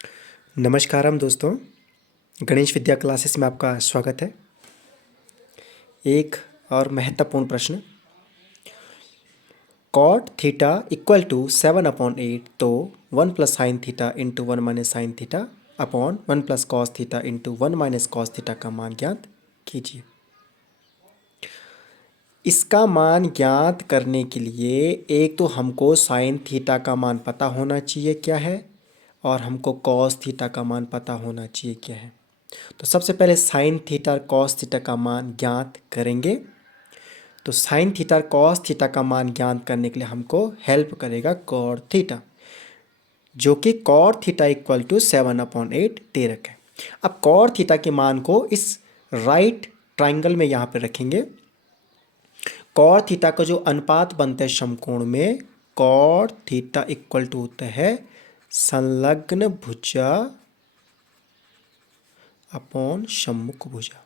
नमस्कारम दोस्तों, गणेश विद्या क्लासेस में आपका स्वागत है। एक और महत्वपूर्ण प्रश्न, कॉट थीटा इक्वल टू 7/8, तो 1 plus sine theta into 1 minus sine theta upon 1 plus cos theta into 1 minus cos theta का मान ज्ञात कीजिए। इसका मान ज्ञात करने के लिए एक तो हमको साइन थीटा का मान पता होना चाहिए क्या है, और हमको कॉस थीटा का मान पता होना चाहिए क्या है। तो सबसे पहले साइन थीटा और कॉस थीटा का मान ज्ञात करेंगे। तो साइन थीटा और कॉस थीटा का मान ज्ञात करने के लिए हमको हेल्प करेगा कॉट थीटा, जो कि कॉट थीटा इक्वल टू 7/8 दे रखा है। अब कॉट थीटा के मान को इस राइट ट्राइंगल में यहाँ पे रखेंगे। कॉट थीटा का जो अनुपात बनता है समकोण में, कॉट थीटा इक्वल टू होता है संलग्न भुजा अपॉन सम्मुख भुजा।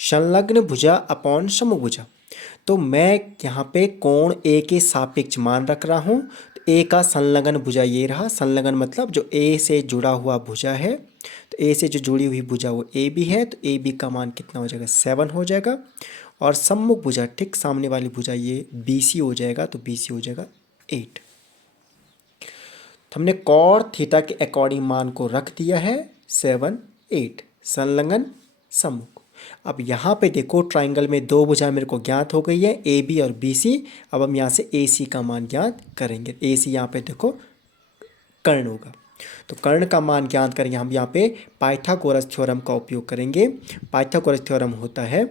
संलग्न भुजा अपॉन सम्मुख भुजा। तो मैं यहाँ पे कोण ए के सापेक्ष मान रख रहा हूँ। तो ए का संलग्न भुजा ये रहा। संलग्न मतलब जो ए से जुड़ा हुआ भुजा है, तो ए से जो जुड़ी हुई भुजा वो ए बी है, तो ए बी का मान कितना हो जाएगा, 7 हो जाएगा। और सम्मुख भुजा, ठीक सामने वाली भुजा ये बी सी हो जाएगा, तो बी सी हो जाएगा 8। तो हमने कॉट थीटा के अकॉर्डिंग मान को रख दिया है 7, 8, संलग्न सम्मुख। अब यहाँ पे देखो ट्राइंगल में दो भुजा मेरे को ज्ञात हो गई है, ए बी और बी सी। अब हम यहाँ से ए सी का मान ज्ञात करेंगे। ए सी यहाँ पे देखो कर्ण होगा, तो कर्ण का मान ज्ञात करेंगे हम यहाँ पे पाइथागोरस थ्योरम का उपयोग करेंगे। पाइथागोरस थ्योरम होता है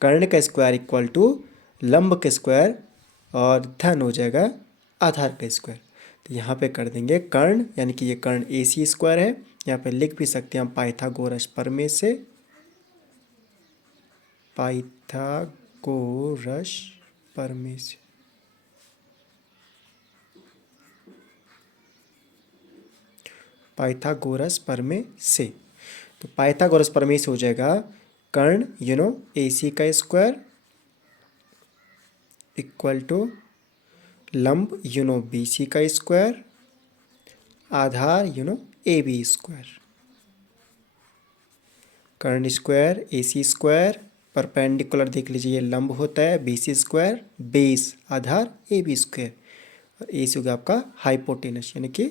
कर्ण का स्क्वायर इक्वल टू लंब का स्क्वायर और धन हो जाएगा आधार का स्क्वायर। तो यहाँ पे कर देंगे कर्ण, यानी कि ये कर्ण ए सी स्क्वायर है। यहाँ पे लिख भी सकते हैं हम पाइथागोरस प्रमेय से, पाइथागोरस प्रमेय से। पाइथागोरस प्रमेय से, तो पाइथागोरस प्रमेय से हो जाएगा कर्ण ए सी का स्क्वायर इक्वल टू लंब बी सी का स्क्वायर आधार ए बी स्क्वायर। कर्ण square A C square, perpendicular देख लीजिए ये लंब होता है, बी सी स्क्वायर बेस आधार ए बी स्क्वायर, और ए सी होगा आपका हाइपोटेनस, यानी कि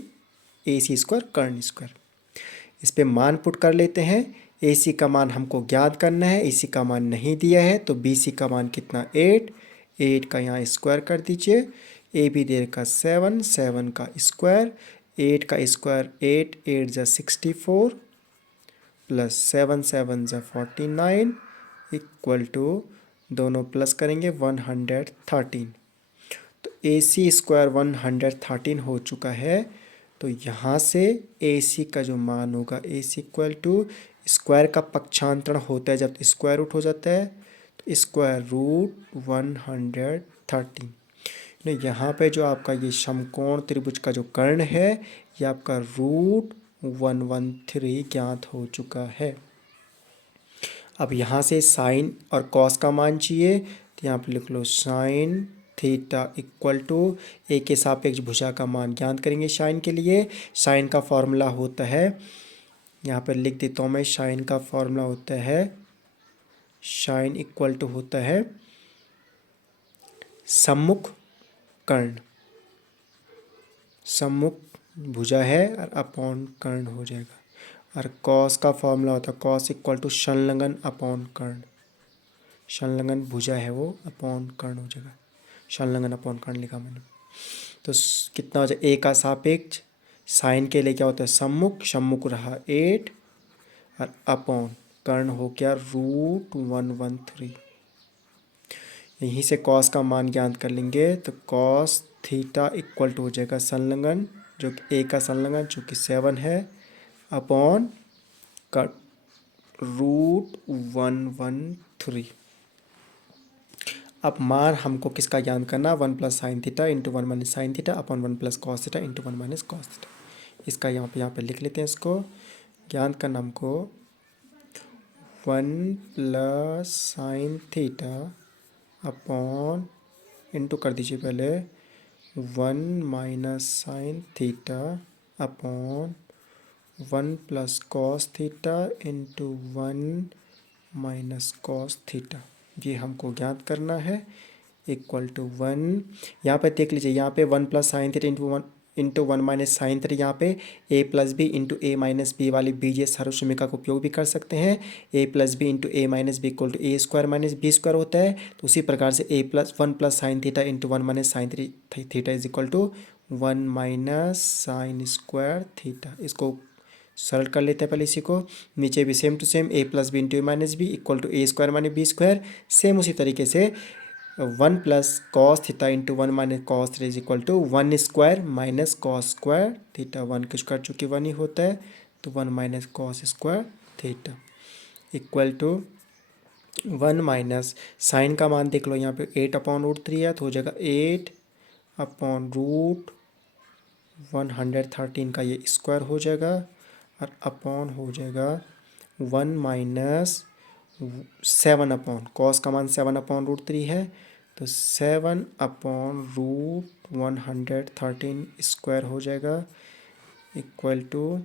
ए सी स्क्वायर कर्ण स्क्वायर। इस पे मान पुट कर लेते हैं। ए सी का मान हमको ज्ञात करना है, ए सी का मान नहीं दिया है, तो बी सी का मान कितना 8, 8 का यहाँ स्क्वायर कर दीजिए। ए बी दे रखा 7, 7 का स्क्वायर, 8 का स्क्वायर 8, 8 जा 64 प्लस 7, 7 जा 49 इक्वल टू, दोनों प्लस करेंगे 113। तो ए सी स्क्वायर 113 हो चुका है। तो यहाँ से ए सी का जो मान होगा, ए सी इक्वल टू स्क्वायर का पक्षांतरण होता है जब स्क्वायर रूट हो जाता है, तो स्क्वायर रूट 113। यहाँ पे जो आपका ये समकोण त्रिभुज का जो कर्ण है, ये आपका रूट 113 ज्ञात हो चुका है। अब यहाँ से साइन और कॉस का मान चाहिए, तो यहाँ पे लिख लो साइन थीटा इक्वल टू ए के सापेक्ष भुजा का मान ज्ञात करेंगे। साइन के लिए साइन का फॉर्मूला होता है, यहाँ पर लिख देता हूँ मैं, साइन का फॉर्मूला होता है, साइन इक्वल टू होता है सम्मुख कर्ण, सम्मुख भुजा है और अपॉन कर्ण हो जाएगा। और कॉस का फॉर्मूला होता है कॉस इक्वल टू संलग्न अपॉन कर्ण, संलग्न भुजा है वो अपॉन कर्ण हो जाएगा, संलग्न अपॉन कर्ण लिखा मैंने। तो कितना हो जाए, ए का सापेक्ष साइन के लिए क्या होता है सम्मुख, सम्मुख रहा 8 और अपॉन कर्ण हो गया रूट 113। यहीं से कॉस का मान ज्ञात कर लेंगे, तो कॉस थीटा इक्वल टू हो जाएगा संलग्न, जो कि ए का संलग्न जो कि 7 है अपॉन रूट 113। अब मान हमको किसका ज्ञात करना, 1 plus sine theta into 1 minus sine theta upon 1 plus cos theta into 1 minus cos theta. इसका यहाँ पे लिख लेते हैं। इसको ज्ञात करना हमको 1 plus sine theta upon into कर दीजिए पहले 1 minus sine theta upon 1 plus cos theta into 1 minus cos theta, ये हमको ज्ञात करना है, इक्वल टू 1। यहाँ पे देख लीजिए, यहाँ पे 1 plus sine theta into one minus sine theta, यहाँ पे A plus B into A minus B वाली बीजीय सार्वभौमिका का उपयोग भी कर सकते हैं। A plus B into A minus B equal to A square minus B square होता है। तो उसी प्रकार से A plus 1 plus sine theta into 1 minus sine theta is equal to 1 minus sine square theta. इसको सरल कर लेते हैं पहले इसी को। नीचे भी same to same A plus B into A minus B equal to A square minus B square. Same उसी तरीके से 1 plus cos theta into 1 minus cos theta is equal to 1 square minus cos square theta. 1 का square चूँकि 1 ही होता है तो 1 minus cos square theta equal to 1 minus sine का मान देख लो, यहाँ पे 8 अपॉन रूट 3 है तो हो जाएगा 8 अपॉन रूट 113 का ये स्क्वायर हो जाएगा और अपॉन हो जाएगा 1 माइनस 7 अपॉन कॉस का मान 7 अपॉन रूट 3 है तो 7 अपॉन रूट 113 स्क्वायर हो जाएगा इक्वल टू,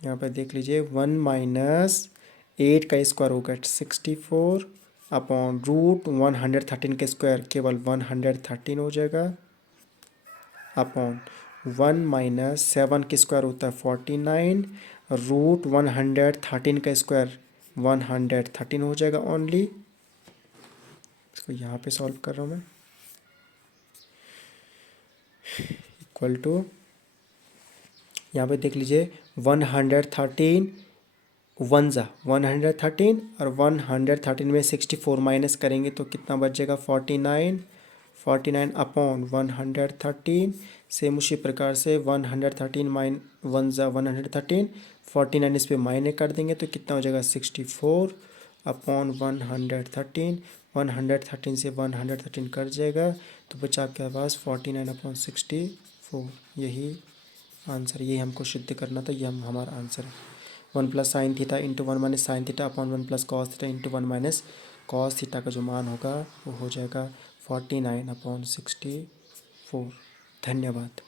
यहाँ पर देख लीजिए 1 माइनस 8 का स्क्वायर होगा 64 अपॉन रूट 113 के स्क्वायर केवल 113 हो जाएगा अपॉन 1 माइनस 7 के स्क्वायर होता है 49 रूट 113 का स्क्वायर 113 हो जाएगा ओनली। इसको यहाँ पे सॉल्व कर रहा हूँ मैं, इक्वल टू यहाँ पे देख लीजिए 113 113 और 113 में 64 माइनस करेंगे तो कितना बचेगा 49 अपॉन 113। सेम उसी प्रकार से 113 माइन 113 49 इस पर माइनस कर देंगे तो कितना हो जाएगा 64 अपॉन 113 से 113 कट जाएगा तो बचा आपके पास 49 अपॉन 64। यही आंसर, यही हमको सिद्ध करना था, ये हमारा आंसर है। 1 plus sine theta into 1 minus sine theta upon 1 plus cos theta into 1 minus cos theta का जो मान होगा वो हो जाएगा 49 अपॉन 64। धन्यवाद।